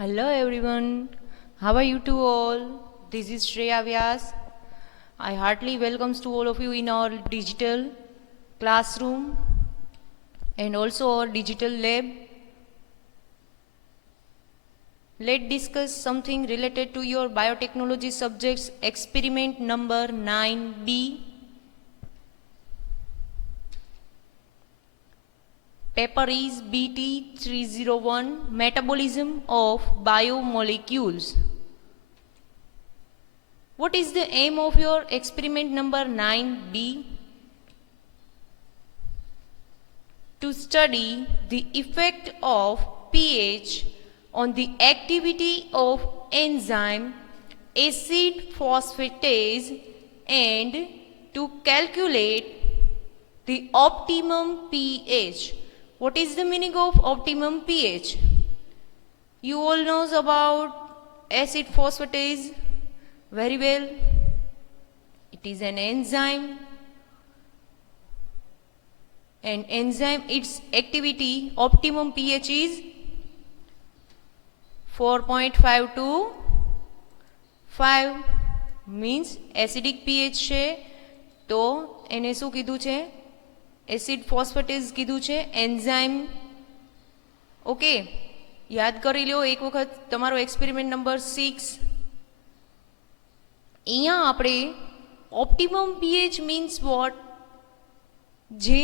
Hello everyone, how are you two all? This is Shreya Vyas. I heartily welcomes to all of you in our digital classroom and also our digital lab. Let's discuss something related to your biotechnology subjects experiment number 9B. Paper is BT301 Metabolism of Biomolecules. What is the aim of your experiment number 9B? To study the effect of pH on the activity of enzyme acid phosphatase and to calculate the optimum pH. What is the meaning of optimum pH? You all knows about acid phosphatase very well. It is an enzyme, and enzyme, its activity optimum pH is 4.5 to 5, means acidic pH છે તો એને શું કીધું છે? Acid ફોસ્ફેટેઝ કીધું છે enzyme. Okay, યાદ કરી લો એક વખત તમારો એક્સપેરિમેન્ટ નંબર 6. અહીંયા આપણે ઓપ્ટિમમ પીએચ મીન્સ વોટ? જે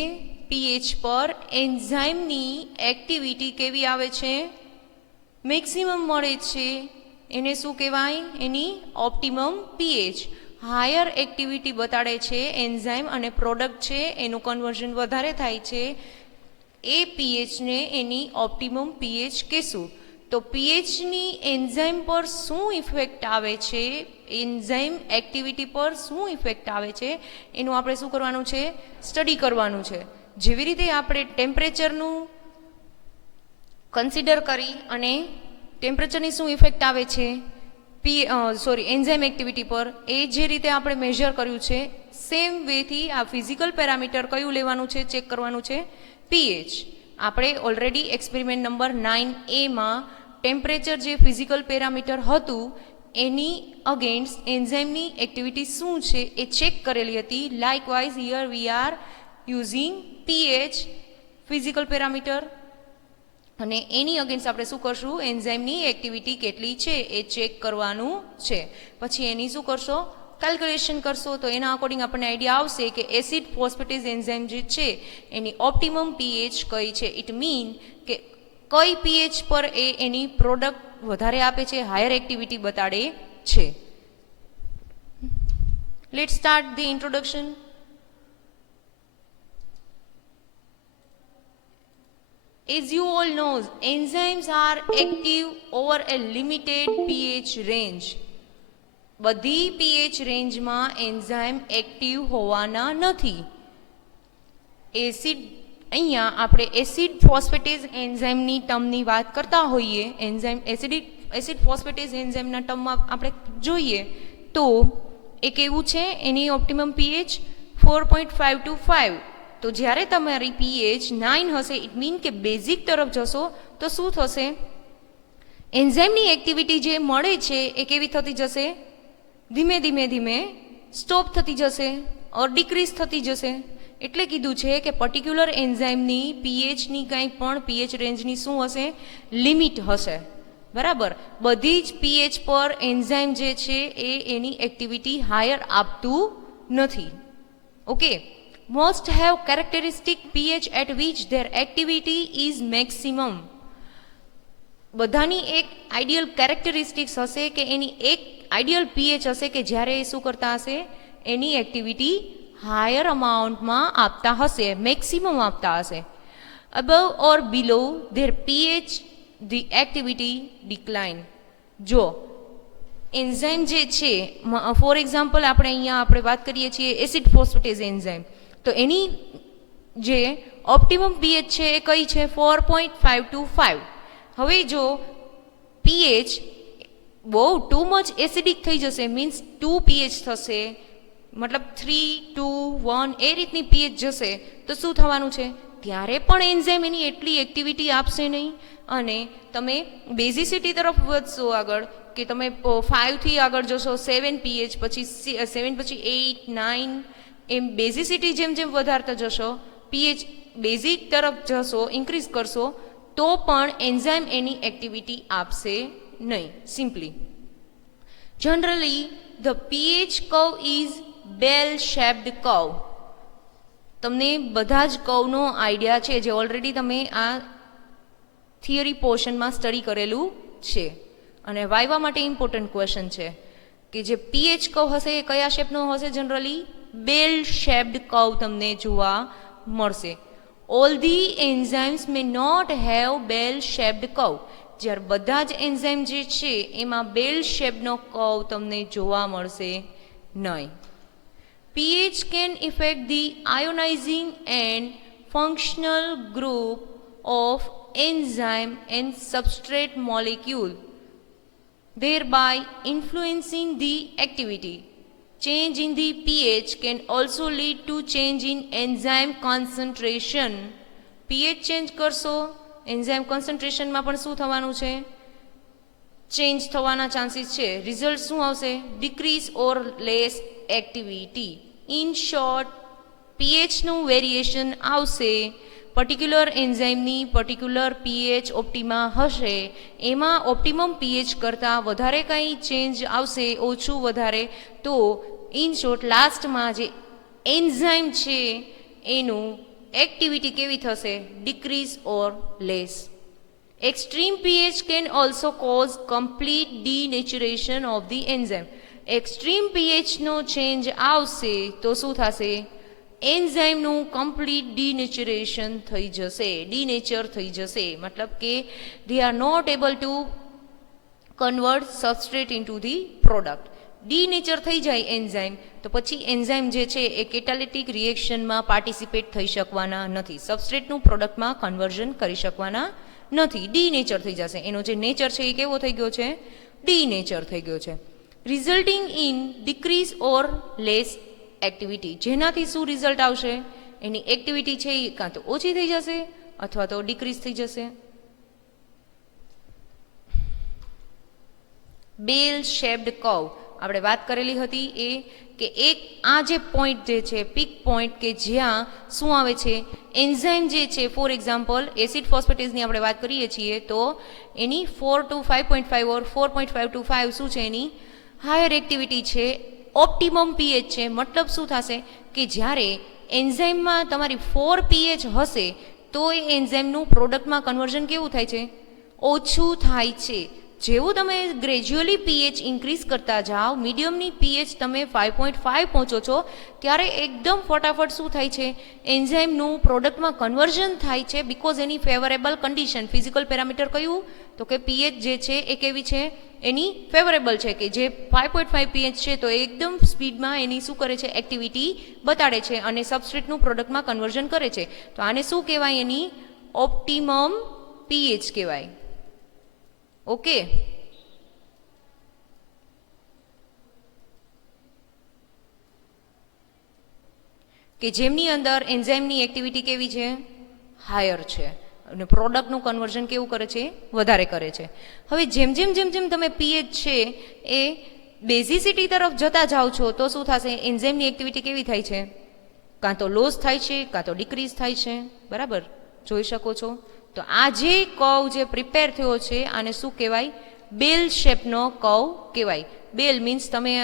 પીએચ પર એન્ઝાઇમની એક્ટિવિટી કેવી આવે છે? મેક્સિમમ મળે છે, એને શું કહેવાય? એની ઓપ્ટિમમ પીએચ. હાયર એક્ટિવિટી બતાડે છે એન્ઝાઇમ અને પ્રોડક્ટ છે એનું કન્વર્ઝન વધારે થાય છે, એ પીએચને એની ઓપ્ટિમમ પીએચ કહેશું. તો પીએચની એન્ઝાઇમ પર શું ઇફેક્ટ આવે છે, એન્ઝાઇમ એક્ટિવિટી પર શું ઇફેક્ટ આવે છે, એનું આપણે શું કરવાનું છે? સ્ટડી કરવાનું છે. જેવી રીતે આપણે ટેમ્પરેચરનું કન્સિડર કરી અને ટેમ્પરેચરની શું ઇફેક્ટ આવે છે એન્ઝાઇમ એક્ટિવિટી પર, એ જે રીતે આપણે મેઝર કર્યું છે, સેમ વેથી આ ફિઝિકલ પેરામીટર કયું લેવાનું છે? ચેક કરવાનું છે પીએચ. આપણે already experiment number 9A temperature જે ફિઝિકલ પેરામીટર હતું એની અગેન્સ્ટ એન્ઝાઇમની એક્ટિવિટી શું છે એ ચેક કરેલી હતી. Likewise here we are using pH physical parameter, અને એની અગેન્સ્ટ આપણે શું કરશું? એન્ઝાઇમની એક્ટિવિટી કેટલી છે એ ચેક કરવાનું છે. પછી એની શું કરશો? કેલ્ક્યુલેશન કરશો. તો એના અકોર્ડિંગ આપણને આઈડિયા આવશે કે એસિડ ફોસ્ફેટેઝ એન્ઝાઇમ જે છે એની ઓપ્ટિમમ પીએચ કઈ છે. ઇટ મીન કે કઈ પીએચ પર એ એની પ્રોડક્ટ વધારે આપે છે, હાયર એક્ટિવિટી બતાડે છે. Let's start the introduction. As you all know, enzymes are active over a limited pH range. બધી pH રેન્જમાં એન્ઝાઇમ એક્ટિવ હોવાના નથી. એસિડ, અહીંયા આપણે એસિડ ફોસ્ફેટેઝ એન્ઝાઇમની ટર્મની વાત કરતા હોઈએ, એન્ઝાઇમ એસિડ ફોસ્ફેટેઝ એન્ઝાઇમના ટર્મમાં આપણે જોઈએ તો એ કેવું છે? એની ઓપ્ટિમમ પીએચ 4.5 to 5. તો જ્યારે તમારી પીએચ 9 હશે, ઇટ મીન કે બેઝિક તરફ જશો તો શું થશે? એન્ઝાઇમની એક્ટિવિટી જે મળે છે એ કેવી થતી જશે? ધીમે ધીમે ધીમે સ્ટોપ થતી જશે ઓર ડિક્રીઝ થતી જશે. એટલે કીધું છે કે પર્ટિક્યુલર એન્ઝાઇમની પીએચની કંઈ પણ પીએચ રેન્જની શું હશે? લિમિટ હશે. બરાબર? બધી જ પીએચ પર એન્ઝાઇમ જે છે એ એની એક્ટિવિટી હાયર આપતું નથી. Okay, must have characteristic pH at which their activity is maximum. બધાની એક આઈડિયલ કેરેક્ટરિસ્ટિક્સ હશે કે એની એક આઈડિયલ પીએચ હશે કે જ્યારે એ શું કરતા હશે? એની એક્ટિવિટી હાયર અમાઉન્ટમાં આપતા હશે, મેક્સિમમ આપતા હશે. above or below their pH the activity decline. જો એન્ઝાઇમ જે છે, ફોર એક્ઝામ્પલ આપણે અહીંયા આપણે વાત કરીએ છીએ એસિડ ફોસ્ફેટેઝ એન્ઝાઇમ, તો એની જે ઓપ્ટિમમ પીએચ છે એ કઈ છે? 4.5 to 5. હવે જો પીએચ બહુ ટુ મચ એસિડિક થઈ જશે, મીન્સ 2 પીએચ થશે, મતલબ 3, 2, 1 એ રીતની પીએચ જશે તો શું થવાનું છે? ત્યારે પણ એન્ઝાઇમ એની એટલી એક્ટિવિટી આપશે નહીં. અને તમે બેઝિસિટી તરફ વધશો આગળ, કે તમે 5થી આગળ જશો 7 pH, પછી 7 પછી 8, 9, એમ બેઝિસિટી જેમ જેમ વધારતા જશો, પીએચ બેઝિક તરફ જશો, ઇન્ક્રીઝ કરશો, તો પણ એન્ઝાઇમ એની એક્ટિવિટી આપશે નહીં. Simply generally the pH curve is bell shaped curve. તમને બધા જ કર્વનો આઈડિયા છે, જે ઓલરેડી તમે આ થિયરી પોર્શનમાં સ્ટડી કરેલું છે. અને વાયવા માટે ઇમ્પોર્ટન્ટ ક્વેશ્ચન છે કે જે પીએચ કર્વ હશે એ કયા શેપનો હશે? જનરલી બેલ શેપ્ડ કર્વ તમને જોવા મળશે. All the enzymes may not have bell shaped curve. જ્યારે બધા જ એન્ઝાઇમ જે છે એમાં બેલ શેપનો કર્વ તમને જોવા મળશે નહીં. pH can affect the ionizing and functional group of enzyme and substrate molecule, thereby influencing the activity. Change in the pH can also lead to change in enzyme concentration. pH change કરશો, enzyme કોન્સન્ટ્રેશનમાં પણ શું થવાનું છે? Change થવાના chances છે. Result શું આવશે? Decrease or less activity. In short, પીએચનું વેરિએશન આવશે. પર્ટિક્યુલર એન્ઝાઇમની પર્ટિક્યુલર પીએચ ઓપ્ટિમા હશે, એમાં ઓપ્ટિમમ પીએચ કરતાં વધારે કંઈ ચેન્જ આવશે, ઓછું વધારે, તો ઇન શોર્ટ લાસ્ટમાં જે એન્ઝાઇમ છે એનું એક્ટિવિટી કેવી થશે? Decrease or less. Extreme pH can also cause complete denaturation of the enzyme. Extreme pH નો ચેન્જ આવશે તો શું થશે? એન્ઝાઇમનું કમ્પ્લીટ ડિનેચરેશન થઈ જશે, ડિનેચર થઈ જશે. મતલબ કે they are not able to convert substrate into the product. ડિનેચર થઈ જાય એન્ઝાઇમ, તો પછી એન્ઝાઇમ જે છે એ કેટાલિટિક રિએક્શનમાં પાર્ટિસિપેટ થઈ શકવાના નથી, સબસ્ટ્રેટનું પ્રોડક્ટમાં કન્વર્ઝન કરી શકવાના નથી, ડીનેચર થઈ જશે. એનો જે નેચર છે એ કેવો થઈ ગયો છે? ડીનેચર થઈ ગયો છે. Resulting in decrease or less activity. જેનાથી શું રિઝલ્ટ આવશે? એની એક્ટિવિટી છે એ કાં તો ઓછી થઈ જશે અથવા તો ડિક્રીઝ થઈ જશે. બેલ શેપ્ડ કર્વ આપણે વાત કરેલી હતી એ કે એક આ જે પોઈન્ટ જે છે પીક પોઈન્ટ, કે જ્યાં શું આવે છે? એન્ઝાઇમ જે છે, ફોર એક્ઝામ્પલ એસિડ ફોસ્ફેટેઝની આપણે વાત કરીએ છીએ તો એની 4 to 5.5 ઓર 4.5 to 5 શું છે? એની હાયર એક્ટિવિટી છે, ઓપ્ટિમમ પીએચ છે. મતલબ શું થશે કે જ્યારે એન્ઝાઇમમાં તમારી 4 પીએચ હશે તો એ એન્ઝાઇમનું પ્રોડક્ટમાં કન્વર્ઝન કેવું થાય છે? ઓછું થાય છે. જેવું તમે ગ્રેજ્યુઅલી પીએચ ઇન્ક્રીઝ કરતા જાઓ, મીડિયમની પીએચ તમે 5.5 પહોંચો છો, ત્યારે એકદમ ફટાફટ શું થાય છે? એન્ઝાઇમનું પ્રોડક્ટમાં કન્વર્ઝન થાય છે, because any favourable condition. Physical parameter કયું? તો કે પીએચ જે છે એ કેવી છે? એની ફેવરેબલ છે, કે જે 5.5 પીએચ છે તો એકદમ સ્પીડમાં એની શું કરે છે? એક્ટિવિટી બતાડે છે અને સબસ્ટ્રેટનું પ્રોડક્ટમાં કન્વર્ઝન કરે છે. તો આને શું કહેવાય? એની ઓપ્ટિમમ પીએચ કહેવાય. ઓકે, કે જેમની અંદર એન્ઝાઇમની એક્ટિવિટી કેવી છે? હાયર છે અને પ્રોડક્ટનું કન્વર્ઝન કેવું કરે છે? વધારે કરે છે. હવે જેમ જેમ જેમ જેમ તમે પીએચ છે એ બેઝિસિટી તરફ જતા જાઓ છો તો શું થશે? એન્ઝાઇમની એક્ટિવિટી કેવી થાય છે? કાં તો લોસ થાય છે કાં તો ડિક્રીઝ થાય છે. બરાબર, જોઈ શકો છો. તો આ જે કર્વ જે પ્રિપેર થયો છે આને શું કહેવાય? બેલ શેપનો કર્વ કહેવાય. બેલ મીન્સ તમે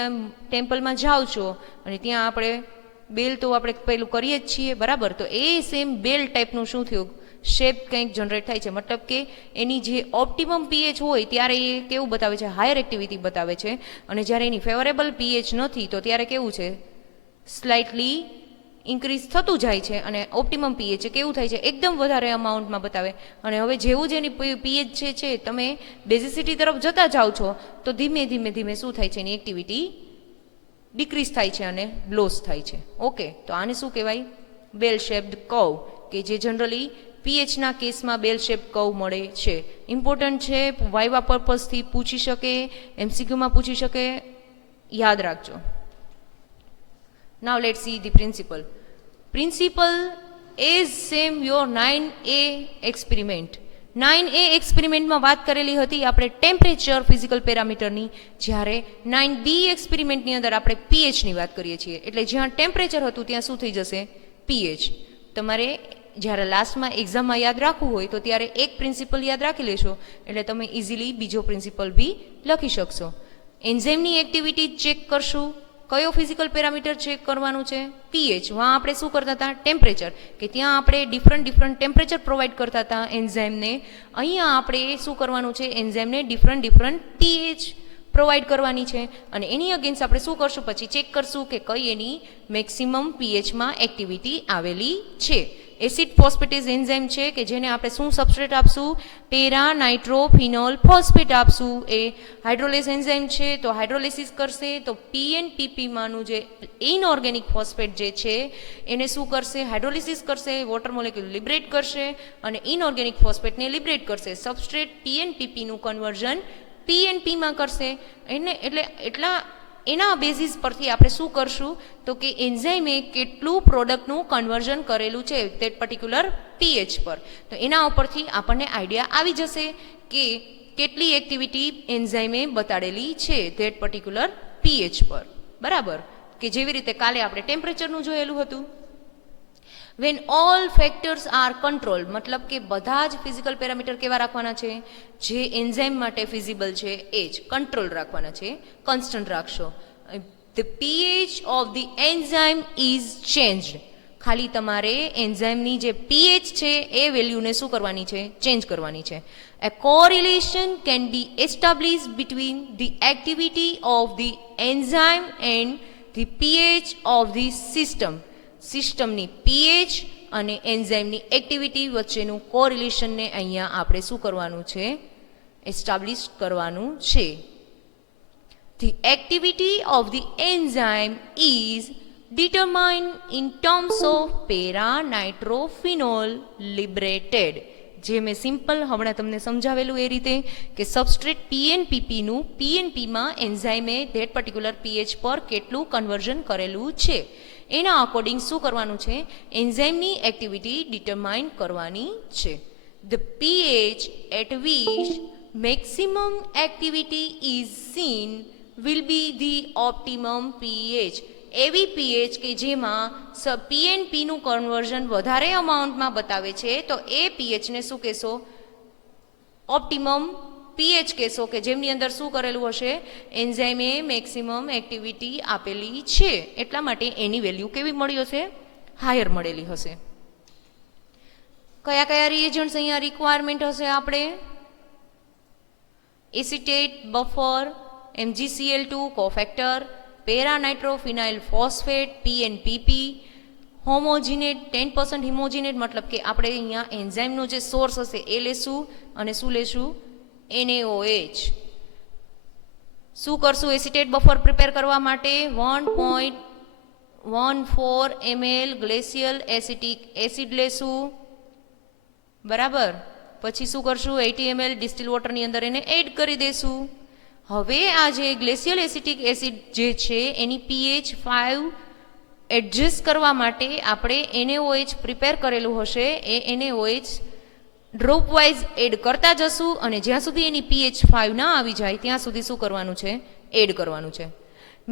ટેમ્પલમાં જાઓ છો અને ત્યાં આપણે બેલ તો આપણે પેલું કરીએ જ છીએ, બરાબર? તો એ સેમ બેલ ટાઈપનું શું થયું? શેપ કંઈક જનરેટ થાય છે. મતલબ કે એની જે ઓપ્ટિમમ પીએચ હોય ત્યારે એ કેવું બતાવે છે? હાયર એક્ટિવિટી બતાવે છે. અને જ્યારે એની ફેવરેબલ પીએચ નથી તો ત્યારે કેવું છે? સ્લાઇટલી ઇન્ક્રીઝ થતું જાય છે અને ઓપ્ટિમમ પીએચ કેવું થાય છે? એકદમ વધારે અમાઉન્ટમાં બતાવે. અને હવે જેવું જ એની પીએચ છે તમે બેઝિસિટી તરફ જતા જાઓ છો તો ધીમે ધીમે ધીમે શું થાય છે? એની એક્ટિવિટી ડિક્રીઝ થાય છે અને લોસ થાય છે. ઓકે, તો આને શું કહેવાય? બેલ શેપ્ડ કર્વ, કે જે જનરલી પીએચના કેસમાં બેલ શેપ કર્વ મળે છે. ઇમ્પોર્ટન્ટ છે, વાઇવા પર્પઝથી પૂછી શકે, એમસીક્યુમાં પૂછી શકે, યાદ રાખજો. Now let's see the principle. Principle as same your 9A experiment. 9A એક્સપેરિમેન્ટમાં વાત કરેલી હતી આપણે ટેમ્પરેચર ફિઝિકલ પેરામીટરની, જ્યારે 9B એક્સપેરિમેન્ટની અંદર આપણે પીએચની વાત કરીએ છીએ. એટલે જ્યાં ટેમ્પરેચર હતું ત્યાં શું થઈ જશે? પીએચ. તમારે જ્યારે લાસ્ટમાં એક્ઝામમાં યાદ રાખવું હોય તો ત્યારે એક પ્રિન્સિપલ યાદ રાખી લેશો એટલે તમે ઇઝીલી બીજો પ્રિન્સિપલ બી લખી શકશો. એન્ઝાઇમની એક્ટિવિટી ચેક કરશું. કયો ફિઝિકલ પેરામીટર ચેક કરવાનું છે? પીએચ. વાં આપણે શું કરતા હતા? ટેમ્પરેચર. કે ત્યાં આપણે ડિફરન્ટ ટેમ્પરેચર પ્રોવાઈડ કરતા હતા એન્ઝાઇમને. અહીંયા આપણે શું કરવાનું છે? એન્ઝાઇમને ડિફરન્ટ પીએચ પ્રોવાઈડ કરવાની છે. અને એની અગેન્સ્ટ આપણે શું કરશું? પછી ચેક કરશું કે કઈ એની મેક્સિમમ પીએચમાં એક્ટિવિટી આવેલી છે. એસિડ ફોસ્ફેટેઝ એન્ઝાઇમ છે કે જેને આપણે શું સબસ્ટ્રેટ આપશું? પેરા નાઇટ્રોફિનોલ ફોસ્ફેટ આપશું. એ હાઇડ્રોલેસ એન્ઝાઇમ છે તો હાઇડ્રોલિસિસ કરશે તો પીએનપીપીમાંનું જે ઇનઓર્ગેનિક ફોસ્ફેટ જે છે એને શું કરશે? હાઇડ્રોલિસિસ કરશે, વોટર મોલેક્યુલ લિબરેટ કરશે અને ઇનઓર્ગેનિક ફોસ્ફેટને લિબરેટ કરશે. સબસ્ટ્રેટ પીએનપીપીનું કન્વર્ઝન પીએનપીમાં કરશે. એટલા એના બેઝિસ પરથી આપણે શું કરશું? તો કે એન્ઝાઇમે કેટલું પ્રોડક્ટનું કન્વર્ઝન કરેલું છે તે પર્ટિક્યુલર પીએચ પર. તો એના ઉપરથી આપણને આઈડિયા આવી જશે કે કેટલી એક્ટિવિટી એન્ઝાઇમે બતાડેલી છે ધેટ પર્ટિક્યુલર પીએચ પર. બરાબર? કે જેવી રીતે કાલે આપણે ટેમ્પરેચરનું જોયેલું હતું. When all factors are control, મતલબ કે બધા જ ફિઝિકલ પેરામીટર કેવા રાખવાના છે? જે એન્ઝાઇમ માટે ફિઝિબલ છે એ જ કંટ્રોલ રાખવાના છે, કોન્સ્ટન્ટ રાખશો. The pH of the enzyme is changed. ખાલી તમારે એન્ઝાઇમની જે પીએચ છે એ વેલ્યુને શું કરવાની છે? ચેન્જ કરવાની છે. A correlation can be established between the activity of the enzyme and the pH of the system. સિસ્ટમની પીએચ અને એન્ઝાઇમની એક્ટિવિટી વચ્ચેનું કોરિલેશનને અહીંયા આપણે શું કરવાનું છે? એસ્ટાબ્લિશ કરવાનું છે. The activity of the enzyme is determined in terms of para-nitrophenol liberated. જે મેં સિમ્પલ હમણાં તમને સમજાવેલું એ રીતે કે સબસ્ટ્રેટ પીએનપીપીનું પીએનપીમાં એન્ઝાઇમે ધેટ પર્ટિક્યુલર પીએચ પર કેટલું કન્વર્ઝન કરેલું છે એના અકોર્ડિંગ શું કરવાનું છે? એન્ઝાઇમની એક્ટિવિટી ડિટરમાઇન કરવાની છે. The pH at which maximum activity is seen will be the optimum pH. એવી પીએચ કે જેમાં પીએનપીનું કન્વર્ઝન વધારે અમાઉન્ટમાં બતાવે છે તો એ પીએચને શું કહેશો? ઓપ્ટિમમ પીએચ કહેશો, કે જેમની અંદર શું કરેલું હશે? એન્ઝાઇમે મેક્સિમમ એક્ટિવિટી આપેલી છે એટલા માટે એની વેલ્યુ કેવી મળી હશે? હાયર મળેલી હશે. કયા કયા રિએજન્ટ્સ અહીંયા રિક્વાયરમેન્ટ હશે? આપણે acetate, buffer, MgCl2 cofactor, paranitrophenyl phosphate, PNPP, homogenate 10% homogenate, મતલબ કે આપણે અહીંયા એન્ઝાઇમનો જે સોર્સ હશે એ લેશું અને શું લેશું? NaOH. શું કરશું? એસિટેટ બફર પ્રિપેર કરવા માટે 1.14 ml ગ્લેશિયલ એસિટિક એસિડ લેશું. બરાબર? પછી શું કરશું? 80 ml ડિસ્ટિલ વોટરની અંદર એને એડ કરી દેશું. હવે આ જે ગ્લેશિયલ એસિટિક એસિડ જે છે એની pH 5 એડજસ્ટ કરવા માટે આપણે NaOH પ્રિપેર કરેલું હશે એ NaOH ડ્રોપ વાઇઝ એડ કરતા જશું અને જ્યાં સુધી એની pH 5 ના આવી જાય ત્યાં સુધી શું કરવાનું છે? એડ કરવાનું છે.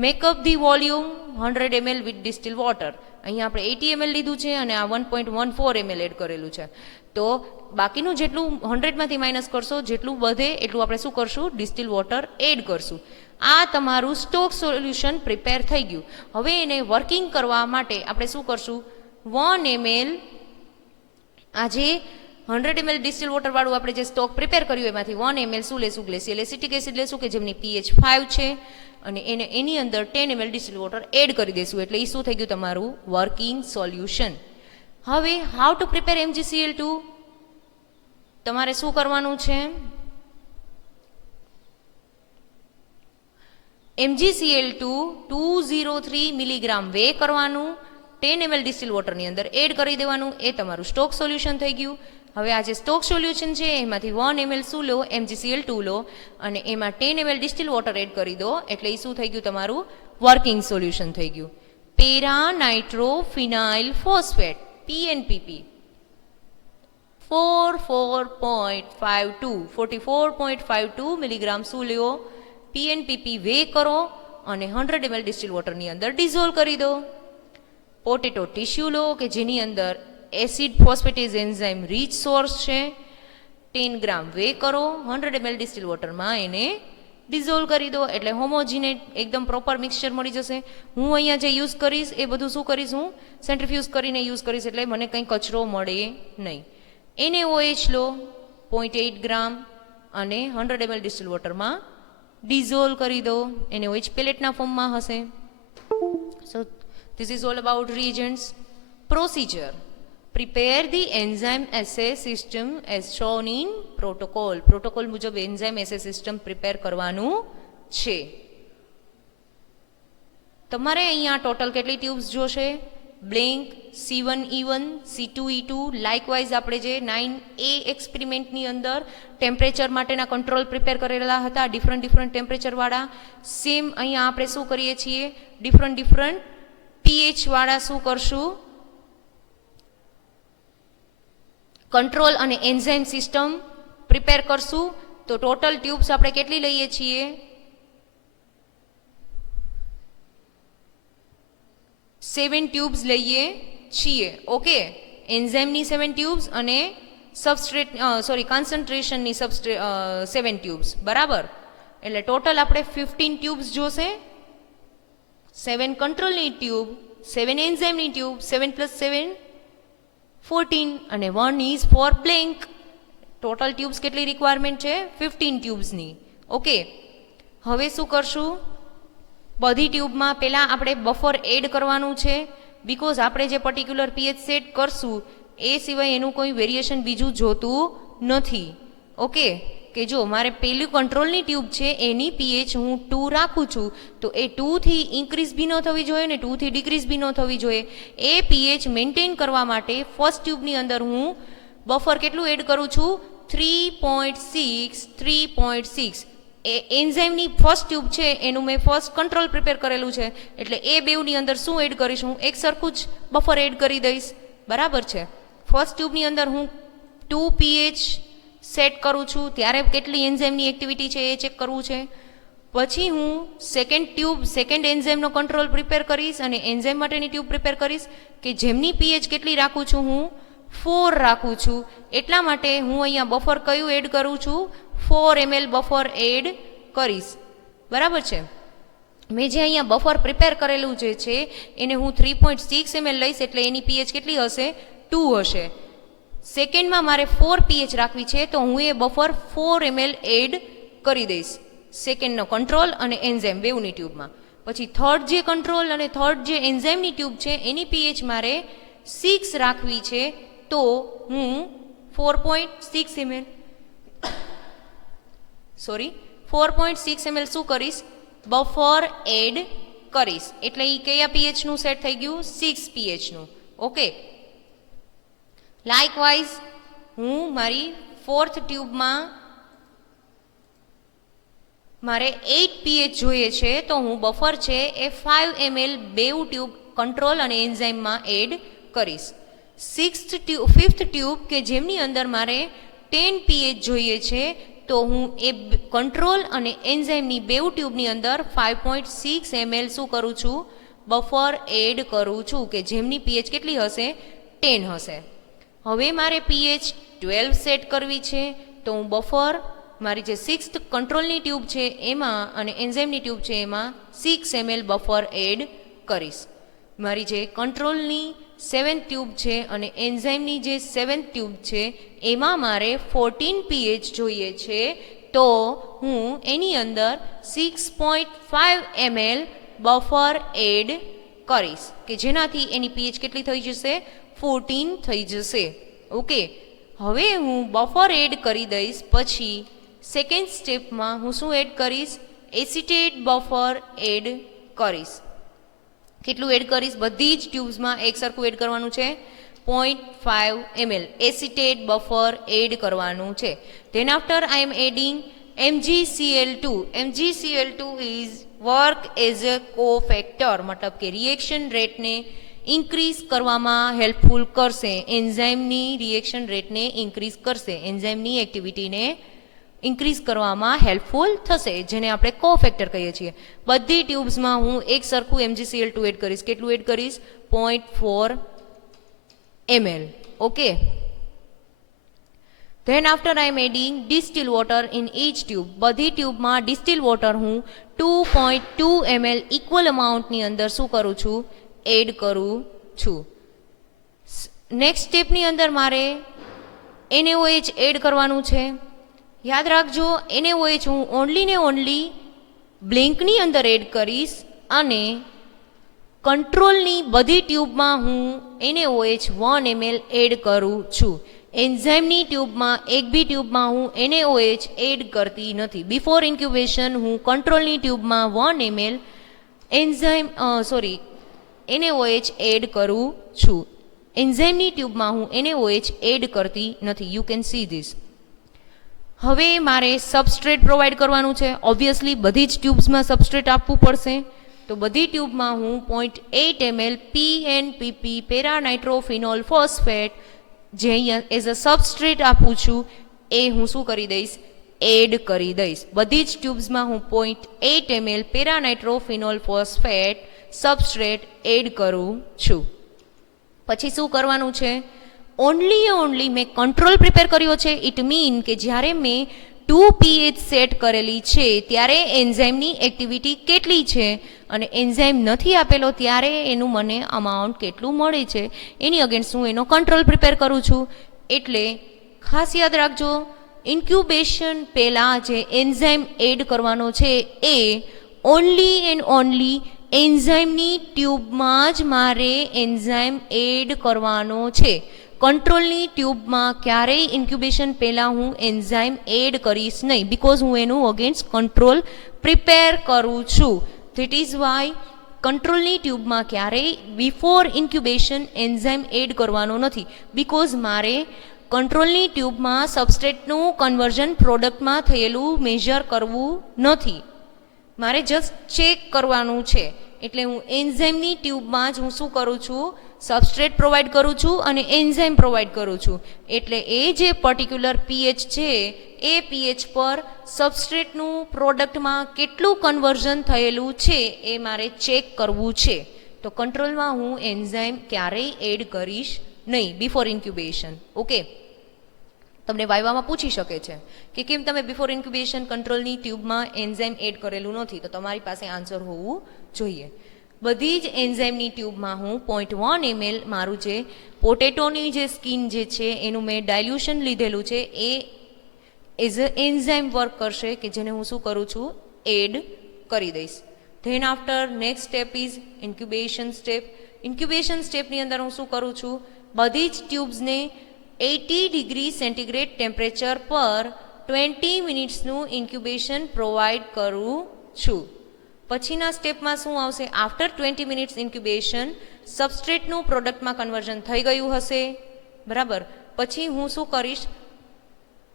Makeup the volume 100 ml with distil water. અહીંયા આપણે 80 ml લીધું છે અને આ 1.14 ml એડ કરેલું છે. તો બાકીનું જેટલું 100માંથી માઇનસ કરશો જેટલું વધે એટલું આપણે શું કરશું? ડિસ્ટિલ વોટર એડ કરશું. આ તમારું સ્ટોક સોલ્યુશન પ્રિપેર થઈ ગયું. હવે એને વર્કિંગ કરવા માટે આપણે શું કરશું? 1 ml આજે 100 ml ડિસ્ટિલ વોટર વાળું આપણે જે સ્ટોક પ્રિપેર કર્યું એમાંથી 1 ml શું લેશું? ગ્લેશિયલ એસિટિક એસિડ લેશું કે જેમની pH 5 છે અને એને એની અંદર 10 ml ડિસ્ટિલ વોટર એડ કરી દેશું એટલે એ શું થઈ ગયું? તમારું વર્કિંગ સોલ્યુશન. હવે હાઉ ટુ પ્રિપેર MgCl2? તમારે શું કરવાનું છે? MgCl2 203 મિલીગ્રામ વે કરવાનું, 10 ml ડિસ્ટિલ વોટરની અંદર એડ કરી દેવાનું. એ તમારું સ્ટોક સોલ્યુશન થઈ ગયું. હવે આ જે સ્ટોક સોલ્યુશન છે એમાંથી 1 ml શું લો? MgCl2 લો અને એમાં 10 ml ડિસ્ટિલ વોટર એડ કરી દો એટલે એ શું થઈ ગયું? તમારું વર્કિંગ સોલ્યુશન થઈ ગયું. Para nitrophenyl phosphate. PNPP 44.52 milligram શું લ્યો? PNPP વે કરો અને 100 ml ડિસ્ટિલ વોટરની અંદર ડિઝોલ્વ કરી દો. પોટેટો ટીશ્યુ લો કે જેની અંદર એસિડ ફોસ્ફેટેઝ એન્ઝાઇમ રીચ સોર્સ છે. 10 ગ્રામ વે કરો, 100 ml ડિસ્ટિલ વોટરમાં એને ડિઝોલ્વ કરી દો એટલે હોમોજીનેટ એકદમ પ્રોપર મિક્સચર મળી જશે. હું અહીંયા જે યુઝ કરીશ એ બધું શું કરીશ, હું સેન્ટ્રીફ્યુઝ કરીને યુઝ કરીશ એટલે મને કંઈ કચરો મળે નહીં. NaOH લો 0.8 ગ્રામ અને 100 ml ડિસ્ટિલ વોટરમાં ડિઝોલ્વ કરી દો. NaOH પેલેટના ફોર્મમાં હશે. સો this is all about reagents. Procedure: prepare the enzyme assay system as shown in protocol. Protocol મુજબ એન્ઝાઇમ assay system પ્રિપેર કરવાનું છે. તમારે અહીંયા ટોટલ કેટલી ટ્યુબ્સ જોશે? Blank, C1E1, C2E2. લાઇકવાઇઝ આપણે જે 9A એક્સપેરિમેન્ટની અંદર ટેમ્પરેચર માટેના કંટ્રોલ પ્રિપેર કરેલા હતા ડિફરન્ટ ટેમ્પરેચરવાળા, સેમ અહીંયા આપણે શું કરીએ છીએ, ડિફરન્ટ pH વાળા શું કરશું, કંટ્રોલ અને એન્ઝાઇમ સિસ્ટમ પ્રિપેર કરશું. તો ટોટલ ટ્યુબ્સ આપણે કેટલી લઈએ છીએ? 7 ટ્યુબ્સ લઈએ છીએ. ઓકે, એન્ઝાઇમની 7 ટ્યુબ્સ અને સબસ્ટ્રેટ કોન્સન્ટ્રેશનની 7 ટ્યુબ્સ, બરાબર. એટલે ટોટલ આપણે 15 ટ્યુબ્સ જોશે. 7 કંટ્રોલની ટ્યુબ, 7 એન્ઝાઇમની ટ્યુબ, 7 + 7 14 અને 1 is four blank. Total tubes કેટલી રિક્વાયરમેન્ટ છે? 15 ટ્યુબ્સની. ઓકે, હવે શું કરશું? બધી ટ્યુબમાં પહેલાં આપણે બફર એડ કરવાનું છે, બિકોઝ આપણે જે પર્ટિક્યુલર pH સેટ કરશું એ સિવાય એનું કોઈ વેરિએશન બીજું જોતું નથી. ઓકે, કે જો મારે પેલી કંટ્રોલની ટ્યુબ છે એની pH હું 2 રાખું છું તો એ 2 થી ઇન્ક્રીઝ બી ન થવી જોઈએ ને 2 થી ડિક્રીઝ બી ન થવી જોઈએ. એ pH મેન્ટેન કરવા માટે ફર્સ્ટ ટ્યુબની અંદર હું બફર કેટલું એડ કરું છું? 3.6. એ એન્ઝાઇમની ફર્સ્ટ ટ્યુબ છે એનું મેં ફર્સ્ટ કંટ્રોલ પ્રિપેર કરેલું છે એટલે એ બેવની અંદર શું એડ કરીશ? હું એક સરખું જ બફર એડ કરી દઈશ, બરાબર છે. ફર્સ્ટ ટ્યુબની અંદર હું 2 pH સેટ કરું છું ત્યારે કેટલી એન્ઝાઇમની એક્ટિવિટી છે એ ચેક કરવું છે. પછી હું સેકન્ડ એન્ઝાઇમનો કંટ્રોલ પ્રિપેર કરીશ અને એન્ઝાઇમ માટેની ટ્યુબ પ્રિપેર કરીશ કે જેમની pH કેટલી રાખું છું? હું 4 રાખું છું. એટલા માટે હું અહીંયા બફર કયું એડ કરું છું? 4 ml બફર એડ કરીશ, બરાબર છે. મેં જે અહીંયા બફર પ્રિપેર કરેલું જે છે એને હું 3.6 ml લઈશ એટલે એની pH કેટલી હશે? 2 હશે. સેકન્ડમાં મારે 4 pH રાખવી છે તો હું એ બફર 4 ml એડ કરી દઈશ સેકન્ડનો કંટ્રોલ અને એન્ઝાઇમ બેઉની ટ્યુબમાં. પછી થર્ડ જે કંટ્રોલ અને થર્ડ જે એન્ઝાઇમની ટ્યુબ છે એની pH મારે 6 રાખવી છે તો હું 4.6 ml 4.6 ml શું કરીશ? બફર એડ કરીશ. એટલે એ કયા pH નું સેટ થઈ ગયું? 6 pH નું. ઓકે, લાઇકવાઇઝ હું મારી ફોર્થ ટ્યુબમાં મારે 8 pH જોઈએ છે તો હું બફર છે એ 5 ml બેઉ ટ્યુબ કંટ્રોલ અને એન્ઝાઇમમાં એડ કરીશ. ફિફ્થ ટ્યુબ કે જેમની અંદર મારે 10 pH જોઈએ છે તો હું એ કંટ્રોલ અને એન્ઝાઇમની બેઉ ટ્યુબની અંદર 5.6 ml શું કરું છું? બફર એડ કરું છું કે જેમની pH કેટલી હશે? 10 હશે. હવે મારે pH 12 સેટ કરવી છે તો હું બફર મારી જે 6th કંટ્રોલની ટ્યુબ છે એમાં અને એન્ઝાઇમની ટ્યુબ છે એમાં 6 ml બફર એડ કરીશ. મારી જે કંટ્રોલની 7th ટ્યુબ છે અને એન્ઝાઇમની જે 7th ટ્યુબ છે એમાં મારે 14 pH જોઈએ છે તો હું એની અંદર 6.5 ml બફર એડ કરીશ કે જેનાથી એની pH કેટલી થઈ જશે? 14 થઈ જશે. ઓકે, હવે હું બફર એડ કરી દઈશ. પછી સેકન્ડ સ્ટેપમાં હું શું એડ કરીશ? એસિટેટ બફર એડ કરીશ. કેટલું એડ કરીશ? બધી જ ટ્યુબ્સમાં એક સરખું એડ કરવાનું છે. 0.5 ml એસિટેટ બફર એડ કરવાનું છે. Then after I am adding MgCl2. MgCl2 is work as a cofactor, મતલબ કે રિએક્શન રેટને ઇન્ક્રીઝ કરવામાં હેલ્પફુલ કરશે, એન્ઝાઇમની રિએક્શન રેટને ઇન્ક્રીઝ કરશે, એન્ઝાઇમની એક્ટિવિટીને ઇન્ક્રીઝ કરવામાં હેલ્પફુલ થશે, જેને આપણે કોફેક્ટર કહીએ છીએ. બધી ટ્યુબ્સમાં હું એક સરખું MgCl2 એડ કરીશ. કેટલું એડ કરીશ? 0.4 ml. Okay. Then after I am adding distilled water in each tube. બધી ટ્યુબમાં ડિસ્ટિલ વોટર હું 2.2 ml ઇક્વલ અમાઉન્ટની અંદર શું કરું છું? એડ કરું છું. નેક્સ્ટ સ્ટેપની અંદર મારે NaOH એડ કરવાનું છે. યાદ રાખજો, NaOH હું ઓનલી ને ઓનલી બ્લિંકની અંદર એડ કરીશ અને કંટ્રોલની બધી ટ્યુબમાં હું NaOH 1 ml એડ કરું છું. એન્ઝાઇમની ટ્યુબમાં એક બી ટ્યુબમાં હું NaOH એડ કરતી નથી. બિફોર ઇન્ક્યુબેશન હું કંટ્રોલની ટ્યુબમાં 1 ml NaOH એડ કરું છું. એન્ઝાઇમની ટ્યુબમાં હું NaOH એડ કરતી નથી. You can see this. હવે મારે સબસ્ટ્રેટ પ્રોવાઈડ કરવાનું છે. ઓબ્વિયસલી બધી જ ટ્યુબ્સમાં સબસ્ટ્રેટ આપવું પડશે. તો બધી ટ્યુબમાં હું 0.8 ml PNPP પેરાનાઇટ્રોફિનોલ ફોસ્ફેટ જે અહીંયા એઝ અ સબસ્ટ્રેટ આપું છું એ હું શું કરી દઈશ? એડ કરી દઈશ. બધી જ ટ્યુબ્સમાં હું 0.8 ml પેરાનાઇટ્રોફિનોલ ફોસ્ફેટ સબસ્ટ્રેટ એડ કરું છું. પછી શું કરવાનું છે? ઓનલી મેં કંટ્રોલ પ્રિપેર કર્યો છે. ઇટ મીન કે જ્યારે મેં 2 pH સેટ કરેલી છે ત્યારે એન્ઝાઇમની એક્ટિવિટી કેટલી છે અને એન્ઝાઇમ નથી આપેલો ત્યારે એનું મને અમાઉન્ટ કેટલું મળે છે એની અગેન્સ્ટ હું એનો કંટ્રોલ પ્રિપેર કરું છું. એટલે ખાસ યાદ રાખજો, ઇન્ક્યુબેશન પહેલાં જે એન્ઝાઇમ એડ કરવાનો છે એ ઓનલી એન્ડ ઓનલી એન્ઝાઇમની ટ્યુબમાં જ મારે એન્ઝાઇમ એડ કરવાનો છે. કંટ્રોલની ટ્યુબમાં ક્યારેય ઇન્ક્યુબેશન પહેલાં હું એન્ઝાઇમ એડ કરીશ નહીં, બિકોઝ હું એનું અગેન્સ્ટ કંટ્રોલ પ્રિપેર કરું છું. ધેટ ઇઝ વાય કંટ્રોલની ટ્યુબમાં ક્યારેય બિફોર ઇન્ક્યુબેશન એન્ઝાઇમ એડ કરવાનો નથી, બિકોઝ મારે કંટ્રોલની ટ્યુબમાં સબસ્ટ્રેટનું કન્વર્ઝન પ્રોડક્ટમાં થયેલું મેજર કરવું નથી. મારે જસ્ટ ચેક કરવાનું છે. એટલે હું એન્ઝાઇમની ટ્યુબમાં જ હું શું કરું છું? સબસ્ટ્રેટ પ્રોવાઈડ કરું છું અને એન્ઝાઇમ પ્રોવાઈડ કરું છું. એટલે એ જે પર્ટિક્યુલર pH છે એ pH પર સબસ્ટ્રેટનું પ્રોડક્ટમાં કેટલું કન્વર્ઝન થયેલું છે એ મારે ચેક કરવું છે. તો કંટ્રોલમાં હું એન્ઝાઇમ ક્યારેય એડ કરીશ નહીં બિફોર ઇન્ક્યુબેશન. ઓકે. તમને વાયવામાં પૂછી શકે છે કે કેમ તમે બિફોર ઇન્ક્યુબેશન કંટ્રોલની ટ્યુબમાં એન્ઝાઇમ એડ કરેલું નથી? તો તમારી પાસે આન્સર હોવું જોઈએ. બધી જ એન્ઝાઇમની ટ્યુબમાં હું 0.1 ml મારું જે પોટેટોની જે સ્કિન જે છે એનું મેં ડાયલ્યુશન લીધેલું છે એ એઝ અ એન્ઝાઇમ વર્ક કરશે કે જેને હું શું કરું છું? એડ કરી દઈશ. Then after next step is incubation step. Incubation સ્ટેપની અંદર હું શું કરું છું? બધી જ ટ્યુબ્સને 80 ડિગ્રી સેન્ટીગ્રેડ ટેમ્પરેચર પર 20 મિનિટ્સનું ઇન્ક્યુબેશન પ્રોવાઈડ કરું છું. પછીના સ્ટેપમાં શું આવશે? આફ્ટર 20 મિનિટ્સ ઇન્ક્યુબેશન સબસ્ટ્રેટનું પ્રોડક્ટમાં કન્વર્ઝન થઈ ગયું હશે, બરાબર. પછી હું શું કરીશ?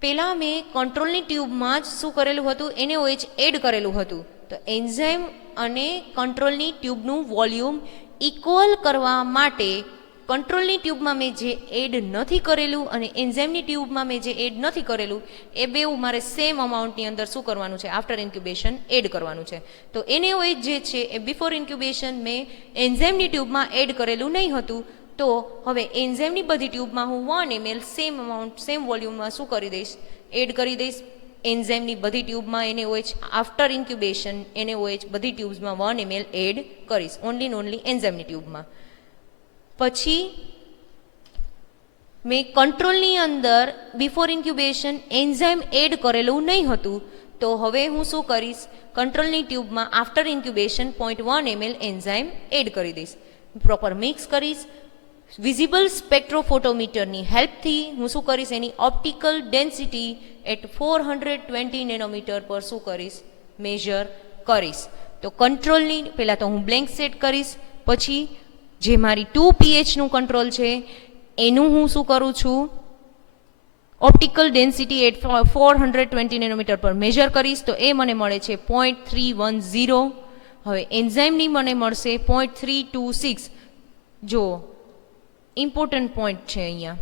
પહેલાં મેં કંટ્રોલની ટ્યુબમાં જ શું કરેલું હતું? NaOH એડ કરેલું હતું. તો એન્ઝાઇમ અને કંટ્રોલની ટ્યુબનું વોલ્યુમ ઇક્વલ કરવા માટે કંટ્રોલની ટ્યુબમાં મેં જે એડ નથી કરેલું અને એન્ઝાઇમની ટ્યુબમાં મેં જે એડ નથી કરેલું એ બેઉ મારે સેમ અમાઉન્ટની અંદર શું કરવાનું છે? આફ્ટર ઇન્ક્યુબેશન એડ કરવાનું છે. તો NaOH જે છે એ બિફોર ઇન્ક્યુબેશન મેં એન્ઝાઇમની ટ્યુબમાં એડ કરેલું નહીં હતું. તો હવે એન્ઝાઇમની બધી ટ્યુબમાં હું 1 ml સેમ અમાઉન્ટ સેમ વોલ્યુમમાં શું કરી દઈશ? એડ કરી દઈશ. એન્ઝાઇમની બધી ટ્યુબમાં NaOH આફ્ટર ઇન્ક્યુબેશન NaOH બધી ટ્યુબ્સમાં 1 ml એડ કરીશ, ઓનલી એન્ઝાઇમની ટ્યુબમાં. પછી મેં કંટ્રોલની અંદર બિફોર ઇન્ક્યુબેશન એન્ઝાઇમ એડ કરેલું નહીં હતું. તો હવે હું શું કરીશ? કંટ્રોલની ટ્યુબમાં after incubation 0.1 ml enzyme add કરી દઈશ. પ્રોપર મિક્સ કરીશ. વિઝિબલ સ્પેક્ટ્રોફોટોમીટરની હેલ્પથી હું શું કરીશ? એની ઓપ્ટિકલ ડેન્સિટી એટ 420 નેનોમીટર પર શું કરીશ? મેજર કરીશ. તો કંટ્રોલની પહેલાં તો હું બ્લેન્ક સેટ કરીશ. પછી જે મારી 2 pH નું કંટ્રોલ છે એનું હું શું કરું છું? ઓપ્ટિકલ ડેન્સિટી એટ 420 નેનોમીટર પર મેજર કરીશ. તો એ મને મળે છે 0.310. હવે એન્ઝાઇમની મને મળશે 0.326. જો ઇમ્પોર્ટન્ટ પોઈન્ટ છે અહીંયા,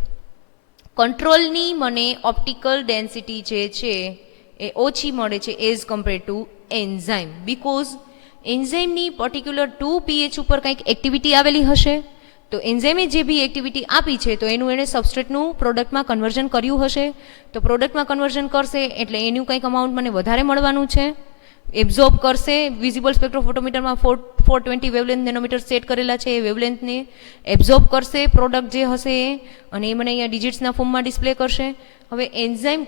કંટ્રોલની મને ઓપ્ટિકલ ડેન્સિટી જે છે એ ઓછી મળે છે as compare to enzyme, because એન્ઝાઇમની પર્ટિક્યુલર 2 pH ઉપર કંઈક એક્ટિવિટી આવેલી હશે, તો એન્ઝાઇમે જે બી એક્ટિવિટી આપી છે તો એનું એણે સબસ્ટ્રેટનું પ્રોડક્ટમાં કન્વર્ઝન કર્યું હશે, તો પ્રોડક્ટમાં કન્વર્ઝન કરશે એટલે એનું કંઈક અમાઉન્ટ મને વધારે મળવાનું છે, એબ્ઝોર્બ કરશે. વિઝિબલ સ્પેક્ટ્રોફોટોમીટરમાં 420 વેવલેન્થ નેનોમીટર સેટ કરેલા છે, એ વેવલેન્થને એબ્ઝોર્બ કરશે પ્રોડક્ટ જે હશે એ, અને એ મને અહીંયા ડિજિટ્સના ફોર્મમાં ડિસ્પ્લે કરશે. હવે એન્ઝાઇમ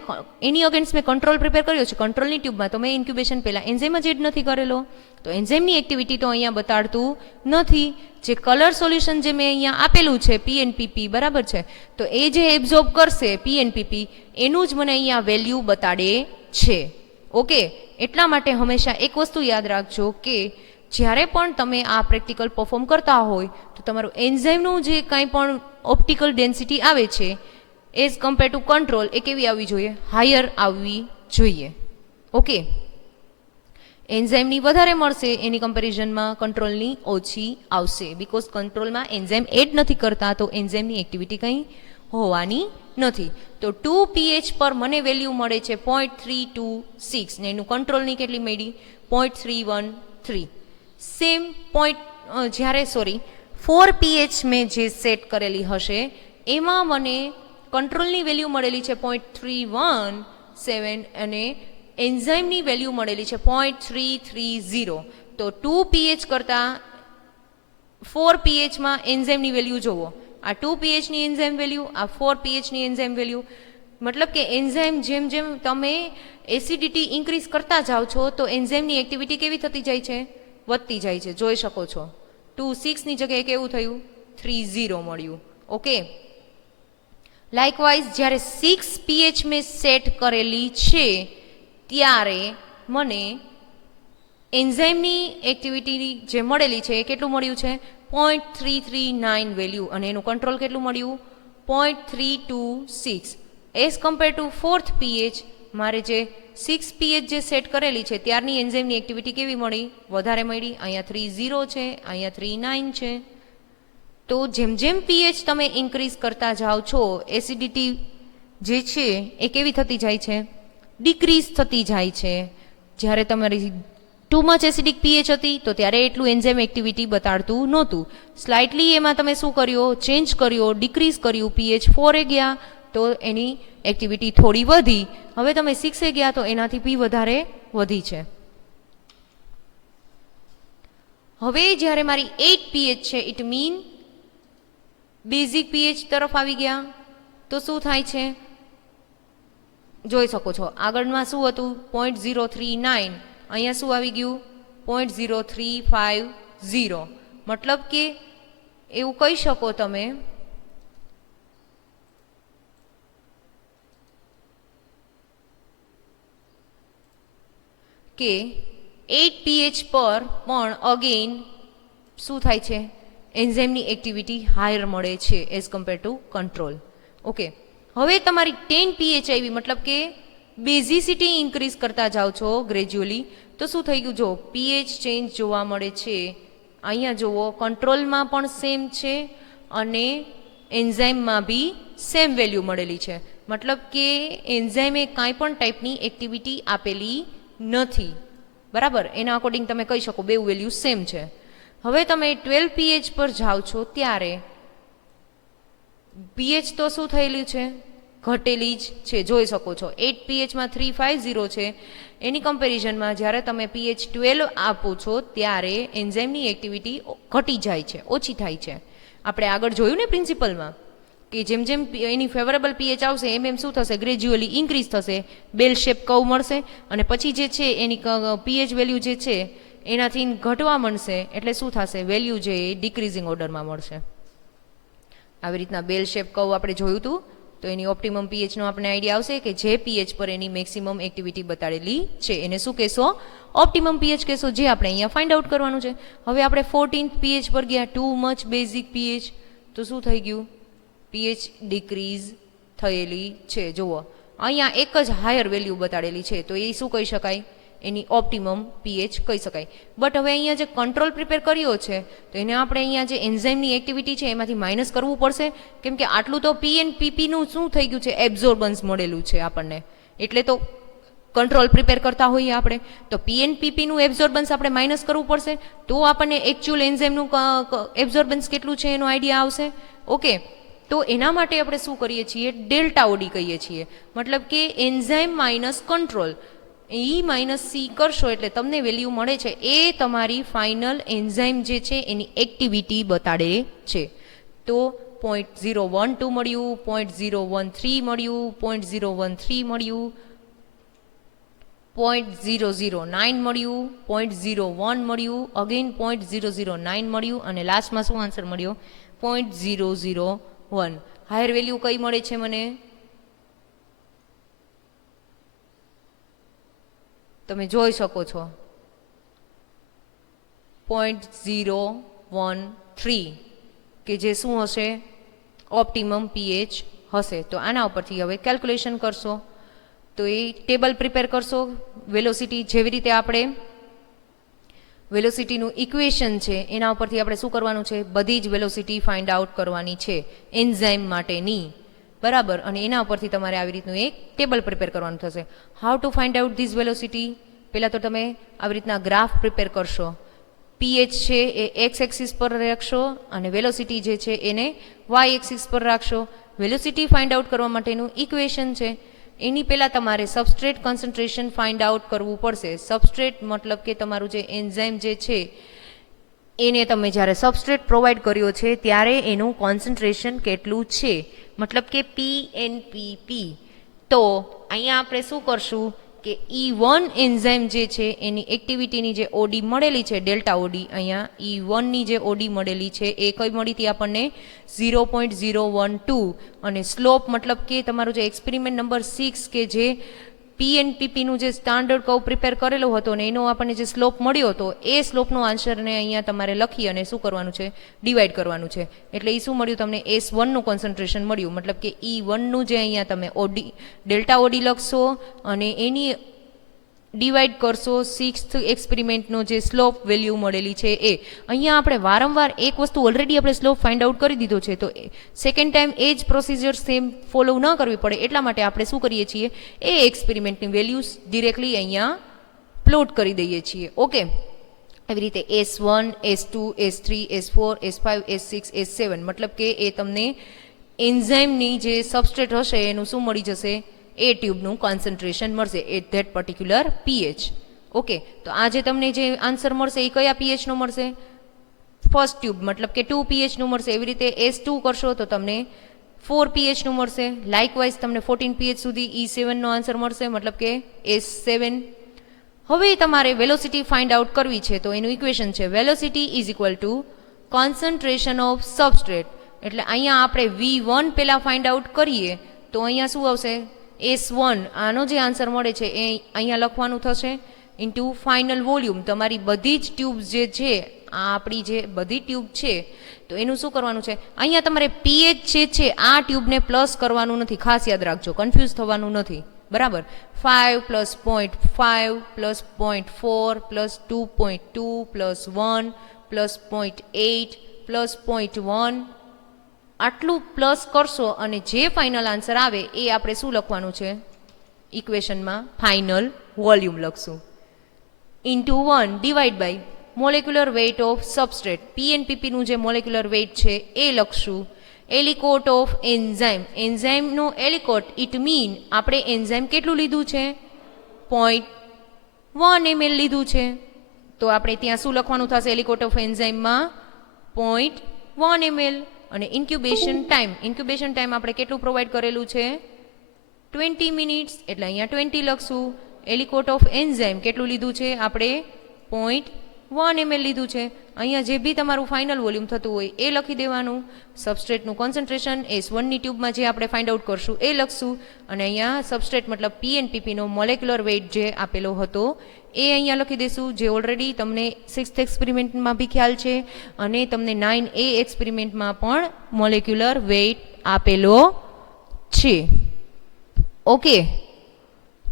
એની અગેન્સ્ટ મેં કંટ્રોલ પ્રિપેર કર્યો છે કંટ્રોલની ટ્યુબમાં, તો મેં ઇન્ક્યુબેશન પહેલાં એન્ઝાઇમ જ એડ નથી કરેલો, તો એન્ઝાઇમની એક્ટિવિટી તો અહીંયા બતાડતું નથી. જે કલર સોલ્યુશન જે મેં અહીંયા આપેલું છે પીએનપીપી, બરાબર છે, તો એ જે એબ્ઝોર્બ કરશે પીએનપીપી એનું જ મને અહીંયા વેલ્યુ બતાડે છે. ઓકે, એટલા માટે હંમેશા એક વસ્તુ યાદ રાખજો કે જ્યારે પણ તમે આ પ્રેક્ટિકલ પરફોર્મ કરતા હોય તો તમારું એન્ઝાઇમનું જે કાંઈ પણ ઓપ્ટિકલ ડેન્સિટી આવે છે એઝ કમ્પેર ટુ કંટ્રોલ એ કેવી આવવી જોઈએ, હાયર આવવી જોઈએ. ઓકે, એન્ઝાઇમની વધારે મળશે એની કમ્પેરિઝનમાં કંટ્રોલની ઓછી આવશે, બીકોઝ કંટ્રોલમાં એન્ઝાઇમ એડ નથી કરતા તો એન્ઝાઇમની એક્ટિવિટી કંઈ હોવાની નથી. તો 2 pH પર મને વેલ્યુ મળે છે 0.326 ને એનું કંટ્રોલની કેટલી મળી 0.313. સેમ પોઈન્ટ જ્યારે 4 pH મેં જે સેટ કરેલી હશે એમાં મને કંટ્રોલની વેલ્યુ મળેલી છે 0.317 અને એન્ઝાઇમની વેલ્યુ મળેલી છે 0.330. તો 2 pH કરતાં 4 pHમાં એન્ઝાઇમની વેલ્યુ જોવો, આ 2 pHની એન્ઝાઇમ વેલ્યુ, આ 4 pHની એન્ઝાઇમ વેલ્યુ, મતલબ કે એન્ઝાઇમ જેમ જેમ તમે એસિડિટી ઇન્ક્રીઝ કરતા જાઓ છો તો એન્ઝાઇમની એક્ટિવિટી કેવી થતી જાય છે, વધતી જાય છે. જોઈ શકો છો 26ની જગ્યાએ કેવું થયું 30 મળ્યું. ઓકે, લાઇકવાઇઝ જ્યારે 6 pH મેં સેટ કરેલી છે ત્યારે મને એન્ઝાઇમની એક્ટિવિટી જે મળેલી છે એ કેટલું મળ્યું છે 0.339 વેલ્યુ, અને એનું કંટ્રોલ કેટલું મળ્યું 0.326. As compare two 4th pH મારે જે 6 pH જે સેટ કરેલી છે ત્યારની એન્ઝાઇમની એક્ટિવિટી કેવી મળી, વધારે મળી. અહીંયા 30 છે, અહીંયા 39 છે. તો જેમ જેમ pH તમે ઇન્ક્રીઝ કરતા જાઓ છો એસિડિટી જે છે એ કેવી થતી જાય છે, ડિક્રીઝ થતી જાય છે. જ્યારે તમારી ટુ મચ એસિડિક pH હતી તો ત્યારે એટલું એન્ઝાઇમ એક્ટિવિટી બતાડતું નહોતું. સ્લાઇટલી એમાં તમે શું કર્યો, ચેન્જ કર્યો, ડિક્રીઝ કર્યું, pH 4 એ ગયા તો એની એક્ટિવિટી થોડી વધી. હવે તમે 6 એ ગયા તો એનાથી બી વધારે વધી છે. હવે જ્યારે મારી 8 pH છે ઇટ મીન બેઝિક pH તરફ આવી ગયા તો શું થાય છે, જોઈ શકો છો આગળમાં શું હતું 0.039, અહીંયા શું આવી ગયું 0.0350. મતલબ કે એવું કહી શકો તમે કે 8 pH પર પણ અગેન શું થાય છે, એન્ઝાઇમની એક્ટિવિટી હાયર મળે છે as compare two control. Okay, હવે તમારી 10 pH આવી, મતલબ કે બેઝિસિટી ઇન્ક્રીઝ કરતા જાઓ છો ગ્રેજ્યુઅલી, તો શું થઈ ગયું, જો pH ચેન્જ જોવા મળે છે. અહીંયા જુઓ કંટ્રોલમાં પણ સેમ છે અને એન્ઝાઇમમાં બી સેમ વેલ્યુ મળેલી છે. મતલબ કે એન્ઝાઇમે કાંઈ પણ ટાઈપની એક્ટિવિટી આપેલી નથી, બરાબર. એના અકોર્ડિંગ તમે કહી શકો બે વેલ્યુ સેમ છે. હવે તમે 12 pH પર જાઓ છો ત્યારે pH તો શું થયેલું છે, ઘટેલી જ છે, જોઈ શકો છો 8 pHમાં 350 છે. એની કમ્પેરિઝનમાં જ્યારે તમે pH 12 આપો છો ત્યારે એન્ઝાઇમની એક્ટિવિટી ઘટી જાય છે, ઓછી થાય છે. આપણે આગળ જોયું ને પ્રિન્સિપલમાં કે જેમ જેમ એની ફેવરેબલ pH આવશે એમ એમ શું થશે, ગ્રેજ્યુઅલી ઇન્ક્રીઝ થશે, બેલ શેપ કર્વ મળશે અને પછી જે છે એની pH વેલ્યુ જે છે એનાથી ઘટવા મળશે, એટલે શું થશે, વેલ્યુ જે એ ડિક્રીઝિંગ ઓર્ડરમાં મળશે. આવી રીતના બેલ શેપ કર્વ આપણે જોયું હતું તો એની ઓપ્ટિમમ pH નો આપણે આઈડિયા આવશે કે જે pH પર એની મેક્સિમમ એક્ટિવિટી બતાડેલી છે એને શું કહેશો, ઓપ્ટિમમ pH કહેશો, જે આપણે અહીંયા ફાઇન્ડ આઉટ કરવાનું છે. હવે આપણે 14th pH પર ગયા, ટુ મચ બેઝિક pH, તો શું થઈ ગયું, pH ડિક્રીઝ થયેલી છે. જુઓ અહીંયા એક જ હાયર વેલ્યુ બતાડેલી છે તો એ શું કહી શકાય, એની ઓપ્ટિમમ પીએચ કહી શકાય. બટ હવે અહીંયા જે કંટ્રોલ પ્રિપેર કર્યો છે તો એને આપણે અહીંયા જે એન્ઝાઇમની એક્ટિવિટી છે એમાંથી માઇનસ કરવું પડશે, કેમ કે આટલું તો પી એન્ડ પીપીનું શું થઈ ગયું છે, એબ્ઝોર્બન્સ મળેલું છે આપણને, એટલે તો કંટ્રોલ પ્રિપેર કરતા હોઈએ આપણે, તો પી એન્ડ પીપીનું એબ્ઝોર્બન્સ આપણે માઇનસ કરવું પડશે, તો આપણને એકચ્યુઅલ એન્ઝાઇમનું એબ્ઝોર્બન્સ કેટલું છે એનો આઈડિયા આવશે. ઓકે, તો એના માટે આપણે શું કરીએ છીએ, ડેલ્ટા ઓડી કહીએ છીએ, મતલબ કે એન્ઝાઇમ માઇનસ કંટ્રોલ, ઈ માઇનસ સી કરશો એટલે તમને વેલ્યુ મળે છે એ તમારી ફાઇનલ એન્ઝાઇમ જે છે એની એક્ટિવિટી બતાડે છે. તો 0.012 મળ્યું, 0.013 મળ્યું, 0.013 મળ્યું, 0.009 મળ્યું, 0.01 મળ્યું, અગેન 0.009 મળ્યું, અને લાસ્ટમાં શું આન્સર મળ્યો, 0.001. હાયર વેલ્યુ કઈ મળે છે મને, તમે જોઈ શકો છો 0.013, કે જે શું હશે, ઓપ્ટિમમ પીએચ હશે. તો આના ઉપરથી હવે કેલ્ક્યુલેશન કરશો, તો એ ટેબલ પ્રિપેર કરશો. વેલોસિટી જેવી રીતે આપણે વેલોસિટીનું ઇક્વેશન છે એના ઉપરથી આપણે શું કરવાનું છે, બધી જ વેલોસિટી ફાઇન્ડ આઉટ કરવાની છે એન્ઝાઇમ માટેની, બરાબર. અને એના ઉપરથી તમારે આવી રીતનું એક ટેબલ પ્રિપેર કરવાનું થશે. How to find out this velocity, પહેલાં તો તમે આવી રીતના ગ્રાફ પ્રિપેર કરશો. પીએચ છે એ એક્સ એક્સિસ પર રાખશો અને વેલોસિટી જે છે એને વાય એક્સિસ પર રાખશો. વેલોસિટી ફાઇન્ડ આઉટ કરવા માટેનું ઇક્વેશન છે, એની પહેલાં તમારે સબસ્ટ્રેટ કોન્સન્ટ્રેશન ફાઇન્ડ આઉટ કરવું પડશે. સબસ્ટ્રેટ મતલબ કે તમારું જે એન્ઝાઇમ જે છે એને તમે જ્યારે સબસ્ટ્રેટ પ્રોવાઈડ કર્યો છે ત્યારે એનું કોન્સન્ટ્રેશન કેટલું છે, મતલબ કે પી એન પી પી. તો અહીંયા આપણે શું કરશું કે E1 એન્ઝાઇમ જે છે એની એક્ટિવિટીની જે ઓડી મળેલી છે, ડેલ્ટા ઓડી, અહીંયા E1ની જે ઓડી મળેલી છે એ કઈ મળી હતી આપણને 0.012, અને સ્લોપ મતલબ કે તમારું જે એક્સપેરિમેન્ટ નંબર 6 કે જે પી એન્ડ પીપીનું જે સ્ટાન્ડર્ડ કર્વ પ્રિપેર કરેલો હતો ને એનો આપણને જે સ્લોપ મળ્યો હતો એ સ્લોપનો આન્સરને અહીંયા તમારે લખી અને શું કરવાનું છે, ડિવાઈડ કરવાનું છે. એટલે એ શું મળ્યું તમને, S1નું કોન્સન્ટ્રેશન મળ્યું, મતલબ કે E1નું જે અહીંયા તમે ઓડી ડેલ્ટા ઓડી લખશો અને એની ડિવાઈડ કરશો 6th એક્સપેરિમેન્ટનો જે સ્લોપ વેલ્યુ મળેલી છે એ. અહીંયા આપણે વારંવાર એક વસ્તુ ઓલરેડી આપણે સ્લોપ ફાઇન્ડ આઉટ કરી દીધો છે, તો સેકન્ડ ટાઈમ એ જ પ્રોસિજર સેમ ફોલો ન કરવી પડે એટલા માટે આપણે શું કરીએ છીએ, એ એક્સપેરિમેન્ટની વેલ્યુઝ ડિરેક્ટલી અહીંયા પ્લોટ કરી દઈએ છીએ. ઓકે, એવી રીતે S1, S2, S3, S4, S5, S6, S7, મતલબ કે એ તમને એન્ઝાઇમની જે સબસ્ટ્રેટ હશે એનું શું મળી જશે, એ ટ્યુબનું કોન્સન્ટ્રેશન મળશે at that particular pH. Okay, તો આ જે તમને જે આન્સર મળશે એ કયા પીએચનો મળશે, ફર્સ્ટ ટ્યુબ મતલબ કે 2 પીએચનું મળશે. એવી રીતે S2 કરશો તો તમને 4 પીએચનું મળશે. લાઇકવાઇઝ તમને 14 પીએચ સુધી E7નો આન્સર મળશે, મતલબ કે S7. હવે તમારે વેલોસિટી ફાઇન્ડ આઉટ કરવી છે તો એનું ઇક્વેશન છે velocity is equal to concentration of substrate. એટલે અહીંયા આપણે V1 પહેલાં ફાઇન્ડ આઉટ કરીએ તો અહીંયા શું આવશે, S1, આનો જે આન્સર મળે છે એ અહીંયા લખવાનું થશે ઇન્ટુ ફાઇનલ વોલ્યુમ. તમારી બધી જ ટ્યુબ જે છે, આ આપણી જે બધી ટ્યુબ છે તો એનું શું કરવાનું છે, અહીંયા તમારે પીએચ જે છે આ ટ્યુબને પ્લસ કરવાનું નથી, ખાસ યાદ રાખજો, કન્ફ્યુઝ થવાનું નથી, બરાબર. 5 plus 0.5 plus 0.4 plus 2.2 plus 1 plus 0.8 plus 0.1, આટલું પ્લસ કરશો અને જે ફાઇનલ આન્સર આવે એ આપણે શું લખવાનું છે, ઇક્વેશનમાં ફાઇનલ વોલ્યુમ લખશું into 1 divide by molecular weight of substrate. પીએનપીપીનું જે મોલેક્યુલર વેઇટ છે એ લખશું. એલિકોટ ઓફ એન્ઝાઇમ, એન્ઝાઇમનો એલિકોટ ઇટ મીન આપણે એન્ઝાઇમ કેટલું લીધું છે, 0.1 ml લીધું છે, તો આપણે ત્યાં શું લખવાનું થશે, એલિકોટ ઓફ એન્ઝાઇમમાં 0.1 ml. અને ઇન્ક્યુબેશન ટાઈમ આપણે કેટલું પ્રોવાઈડ કરેલું છે, 20 મિનિટ્સ, એટલે અહીંયા 20 લખશું. એલિકોટ ઓફ એન્ઝાઇમ કેટલું લીધું છે આપણે, 0.1 ml લીધું છે. અહીંયા જે બી તમારું ફાઇનલ વોલ્યુમ થતું હોય એ લખી દેવાનું. સબસ્ટ્રેટનું કોન્સન્ટ્રેશન S1ની ટ્યુબમાં જે આપણે ફાઇન્ડ આઉટ કરશું એ લખશું. અને અહીંયા સબસ્ટ્રેટ મતલબ પીએનપીપીનો મોલેક્યુલર વેઇટ જે આપેલો હતો એ અહીંયા લખી દઈશું, જે ઓલરેડી તમને 6th એક્સપેરિમેન્ટમાં બી ખ્યાલ છે અને તમને 9A એક્સપેરિમેન્ટમાં પણ મોલેક્યુલર વેઇટ આપેલો છે. ઓકે,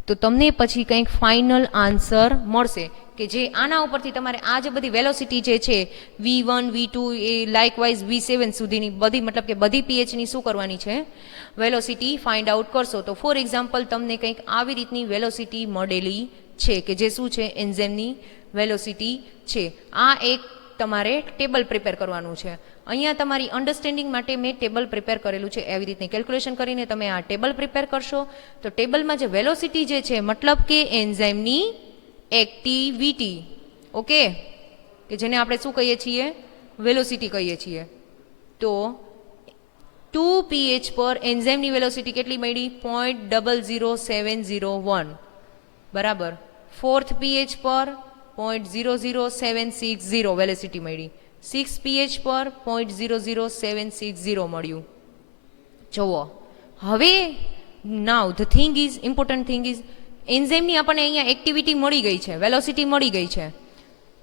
તો તમને પછી કંઈક ફાઇનલ આન્સર મળશે કે જે આના ઉપરથી તમારે આ જે બધી વેલોસિટી જે છે V1 V2 એ લાઇકવાઇઝ V7 સુધીની બધી મતલબ કે બધી પીએચની શું કરવાની છે વેલોસિટી ફાઇન્ડ આઉટ કરશો. તો ફોર એક્ઝામ્પલ તમને કંઈક આવી રીતની વેલોસિટી મળેલી છે કે જે શું છે એન્ઝાઇમની વેલોસિટી છે. આ એક તમારે ટેબલ પ્રિપેર કરવાનું છે. અહીંયા તમારી અન્ડરસ્ટેન્ડિંગ માટે મેં ટેબલ પ્રિપેર કરેલું છે. એવી રીતની કેલ્ક્યુલેશન કરીને તમે આ ટેબલ પ્રિપેર કરશો તો ટેબલમાં જે વેલોસિટી જે છે મતલબ કે એન્ઝાઇમની એક્ટિવિટી, ઓકે, કે જેને આપણે શું કહીએ છીએ વેલોસિટી કહીએ છીએ. તો 2 pH પર એન્ઝાઇમની વેલોસિટી કેટલી મળી 0.00701 બરાબર. 4th pH પર 0.00760 વેલોસિટી મળી. 6 pH પર 0.00760 મળ્યું. જુઓ હવે now the thing is important thing is એન્ઝાઇમની આપણને અહીંયા એક્ટિવિટી મળી ગઈ છે, વેલોસિટી મળી ગઈ છે.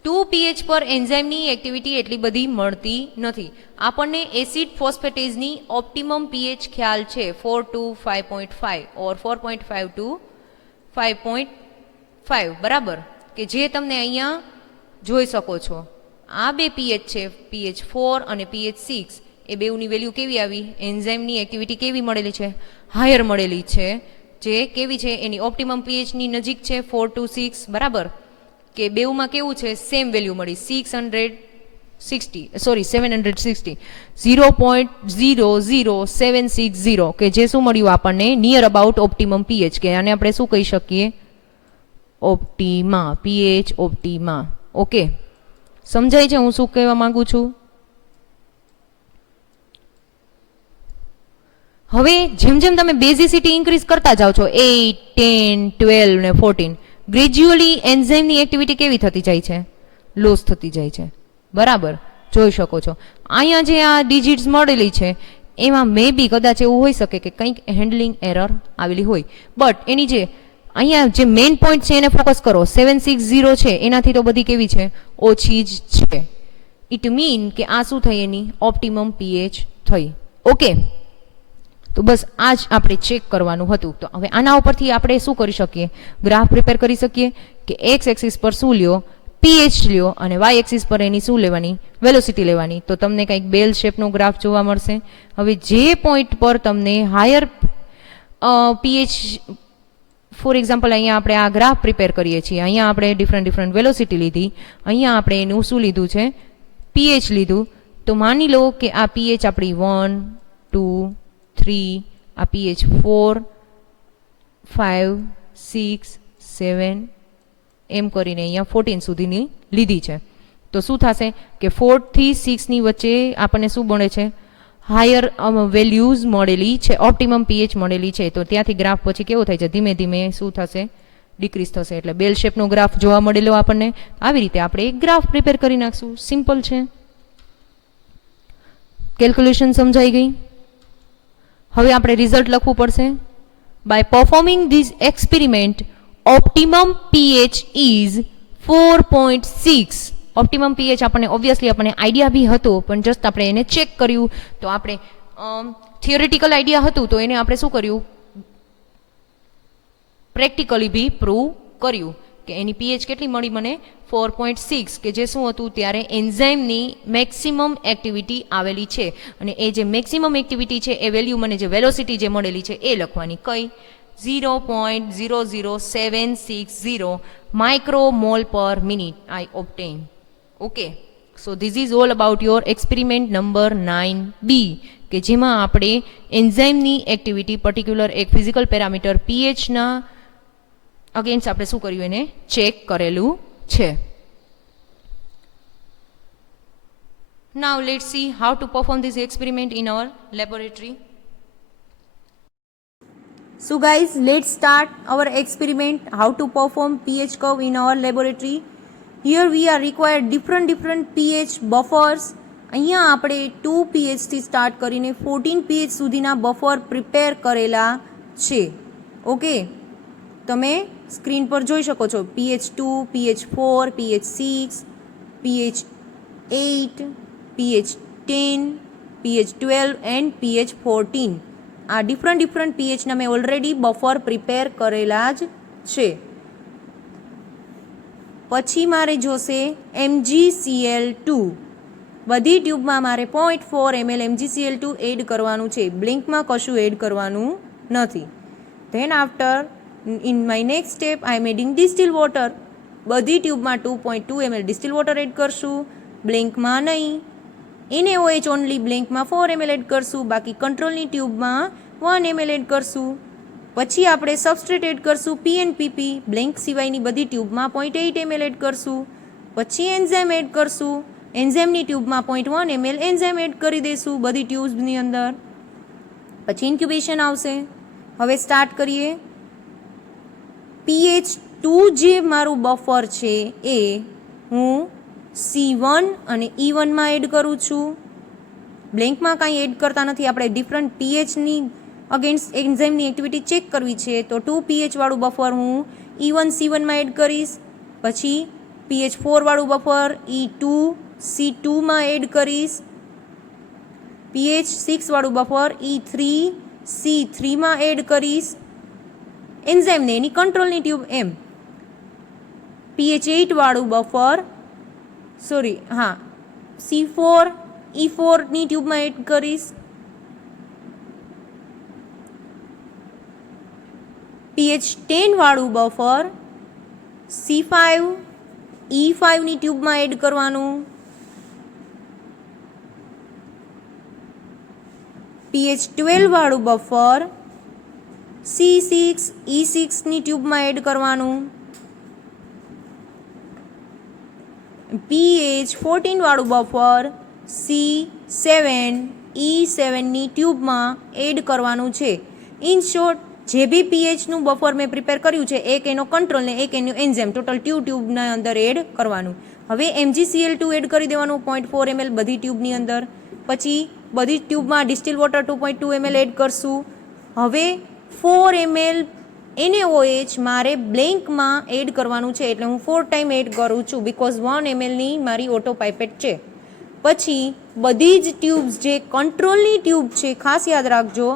2 pH પર એન્ઝાઇમની એક્ટિવિટી એટલી બધી મળતી નથી. આપણને એસિડ ફોસ્ફેટેઝની ઓપ્ટિમમ pH ખ્યાલ છે 4 to 5.5 ઓર 4.5 to 5.5 બરાબર, કે જે તમને અહીંયા જોઈ શકો છો. આ બે pH છે, pH 4 અને pH 6, એ બેઉની વેલ્યુ કેવી આવી એન્ઝાઇમની એક્ટિવિટી કેવી મળેલી છે હાયર મળેલી છે. જે કેવી છે એની ઓપ્ટિમમ pHની નજીક છે 4 to 6 બરાબર, કે બેઉમાં કેવું છે સેમ વેલ્યુ મળી 760 0.00760 કે જે શું મળ્યું આપણને નિયર અબાઉટ ઓપ્ટિમમ pH, કે આને આપણે શું કહી શકીએ ઓપ્ટિમા, pH ઓપ્ટિમા. ઓકે, સમજાય છે હું શું કહેવા માંગુ છું? હવે જેમ જેમ તમે બેઝિસિટી ઇન્ક્રીઝ કરતા જાઓ છો 8, 10, 12 ને 14 ગ્રેજ્યુઅલી એન્ઝાઇમની એક્ટિવિટી કેવી થતી જાય છે લોસ થતી જાય છે બરાબર, જોઈ શકો છો. અહીંયા જે આ ડિજિટ્સ મળેલી છે એમાં મે બી કદાચ એવું હોઈ શકે કે કંઈક હેન્ડલિંગ એરર આવેલી હોય, બટ એની જે અહીંયા જે મેઇન પોઈન્ટ છે એને ફોકસ કરો. 760 છે એનાથી તો બધી કેવી છે ઓછી જ છે. ઇટ મીન કે આ શું થઈ એની ઓપ્ટિમમ pH થઈ. ઓકે, તો બસ આ જ આપણે ચેક કરવાનું હતું. તો હવે આના ઉપરથી આપણે શું કરી શકીએ ગ્રાફ પ્રિપેર કરી શકીએ કે એક્સ એક્સિસ પર શું લ્યો pH લ્યો અને વાય એક્સિસ પર એની શું લેવાની વેલોસિટી લેવાની. તો તમને કંઈક બેલ શેપનો ગ્રાફ જોવા મળશે. હવે જે પોઈન્ટ પર તમને હાયર pH, ફોર એક્ઝામ્પલ અહીંયા આપણે આ ગ્રાફ પ્રિપેર કરીએ છીએ, અહીંયા આપણે ડિફરન્ટ વેલોસિટી લીધી, અહીંયા આપણે એનું શું લીધું છે pH લીધું. તો માની લો કે આ pH આપણી 1, 2, 3, આ pH 4, 5, 6, 7 એમ કરીને અહીંયા 14 સુધીની લીધી છે. તો શું થશે કે 4 થી 6 ની વચ્ચે આપણને શું મળે છે હાયર વેલ્યુઝ મળેલી છે, ઓપ્ટિમમ pH મળેલી છે. તો ત્યાંથી ગ્રાફ પછી કેવો થાય છે ધીમે ધીમે શું થશે ડિક્રીઝ થશે. એટલે બેલ શેપનો ગ્રાફ જોવા મળેલો આપણને. આવી રીતે આપણે એક ગ્રાફ પ્રિપેર કરી નાખશું. સિમ્પલ છે, કેલ્ક્યુલેશન સમજાઈ ગઈ. હવે આપણે રિઝલ્ટ લખવું પડશે. By performing this experiment optimum pH is 4.6. Optimum pH આપણને ઓબ્વિયસલી આપણને આઈડિયા બી હતો, પણ જસ્ટ આપણે એને ચેક કર્યું. તો આપણે થિયોરિટિકલ આઈડિયા હતું તો એને આપણે શું કર્યું પ્રેક્ટિકલી બી પ્રૂવ કર્યું કે એની pH કેટલી મળી મને 4.6, કે જે શું હતું ત્યારે એન્ઝાઇમની મેક્સિમમ એક્ટિવિટી આવેલી છે. અને એ જે મેક્સિમમ એક્ટિવિટી છે એ વેલ્યુ મને જે વેલોસિટી જે મળેલી છે એ લખવાની કઈ 0.00760 માઇક્રોમોલ પર minute I obtain. Okay, so this is all about your experiment number 9B, કે જેમાં આપણે એન્ઝાઇમની એક્ટિવિટી પર્ટિક્યુલર એક ફિઝિકલ પેરામીટર pHના અગેન્સ્ટ આપણે શું કર્યું એને ચેક કરેલું છે. Now let's see how to perform this experiment in our laboratory. So guys, let's start our experiment how to perform pH curve in our laboratory. Here we are required different pH buffers. અહીંયા આપણે 2 pH થી start કરીને 14 pH સુધીના buffer prepare કરેલા છે. Okay, તમે screen પર જોઈ શકો છો pH 2, pH 4, pH 6, pH 8, pH 10, pH 12 and pH 14. આ ડિફરન્ટ pHના મેં ઓલરેડી બફર પ્રિપેર કરેલા જ છે. પછી મારે જોશે MgCl2. બધી ટ્યુબમાં મારે 0.4 ml MgCl2 એડ કરવાનું છે. બ્લિંકમાં કશું એડ કરવાનું નથી. Then after in my next step I am adding distil water. બધી ટ્યુબમાં 2.2 ml ડિસ્ટિલ વોટર એડ કરશું, બ્લિંકમાં નહીં. NaOH ઓનલી બ્લિંકમાં 4 ml એડ કરશું, બાકી કંટ્રોલની ટ્યુબમાં 1 ml એડ કરશું. પછી આપણે સબસ્ટ્રેટ એડ કરશું PNPP, બ્લિંક સિવાયની બધી ટ્યુબમાં 0.8 ml એડ કરશું. પછી એન્ઝાઇમ એડ કરશું, એન્ઝાઇમની ટ્યુબમાં 0.1 ml એન્ઝાઇમ એડ કરી દઈશું બધી ટ્યુબ્સની અંદર. પછી ઇન્ક્યુબેશન આવશે. હવે સ્ટાર્ટ કરીએ. pH2 જે મારું બફર છે એ હું C1 અને E1 માં એડ કરું છું. બ્લેન્કમાં કાંઈ એડ કરતા નથી. આપણે ડિફરન્ટ pHની અગેન્સ્ટ એન્ઝાઇમની એક્ટિવિટી ચેક કરવી છે તો 2 pH વાળું બફર હું E1 C1 માં એડ કરીશ. પછી pH 4 વાળું બફર E2 C2 માં એડ કરીશ. pH 6 વાળું બફર E3 C3 માં એડ કરીશ. એન્ઝાઇમને એની કંટ્રોલની ટ્યુબ એમ. pH 8 વાળું બફર C4 E4 ની ટ્યુબમાં એડ કરીશ. pH 10 વાળું બફર C5 E5 ની ટ્યુબમાં એડ કરવાનું. pH 12 વાળું બફર C6 E6 ની ટ્યુબમાં એડ કરવાનું. pH 14 વાળું બફર C7 E7 ની ટ્યુબમાં એડ કરવાનું છે. ઇન શોર્ટ, જે બી pHનું બફર મેં પ્રિપેર કર્યું છે, એક એનો કંટ્રોલ ને એક એનું એન્ઝાઇમ, ટોટલ ટ્યુબના અંદર એડ કરવાનું. હવે MgCl2 એડ કરી દેવાનું 0.4 ml બધી ટ્યુબની અંદર. પછી બધી ટ્યુબમાં ડિસ્ટિલ વોટર 2.2 ml એડ કરશું. હવે 4 ml NaOH મારે બ્લેન્કમાં એડ કરવાનું છે, એટલે હું 4 ટાઈમ એડ કરું છું બિકોઝ 1 ml ની મારી ઓટો પાઇપેટ છે. પછી બધી જ ટ્યુબ્સ જે કંટ્રોલની ટ્યુબ છે, ખાસ યાદ રાખજો,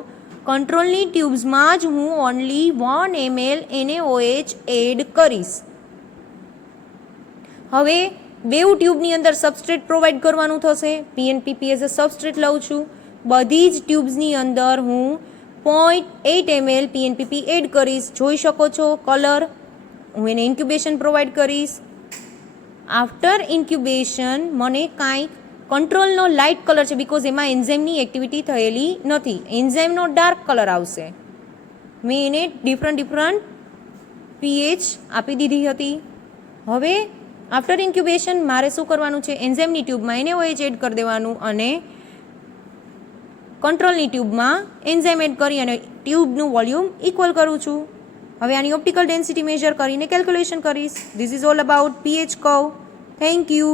કંટ્રોલની ટ્યુબ્સમાં જ હું ઓનલી 1 ml NaOH એડ કરીશ. હવે બેઉ ટ્યુબની અંદર સબસ્ટ્રેટ પ્રોવાઈડ કરવાનું થશે. PNPP એઝ અ સબસ્ટ્રેટ લઉં છું. બધી જ ટ્યુબ્સની અંદર હું 0.8 ml PNPP એડ કરીશ. જોઈ શકો છો કલર. હું એને ઇન્ક્યુબેશન પ્રોવાઈડ કરીશ. આફ્ટર ઇન્ક્યુબેશન મને કાંઈક કંટ્રોલનો લાઇટ કલર છે બિકોઝ એમાં એન્ઝાઇમની એક્ટિવિટી થયેલી નથી. એન્ઝાઇમનો ડાર્ક કલર આવશે. મેં એને ડિફરન્ટ pH આપી દીધી હતી. હવે આફ્ટર ઇન્ક્યુબેશન મારે શું કરવાનું છે, એન્ઝાઇમની ટ્યુબમાં NaOH એડ કરી દેવાનું અને કંટ્રોલની ટ્યુબમાં એન્ઝાઇમ એડ કરી અને ટ્યુબનું વોલ્યુમ ઇક્વલ કરું છું. હવે આની ઓપ્ટિકલ ડેન્સિટી મેજર કરીને કેલ્ક્યુલેશન કરીશ. This is all about pH curve. Thank you.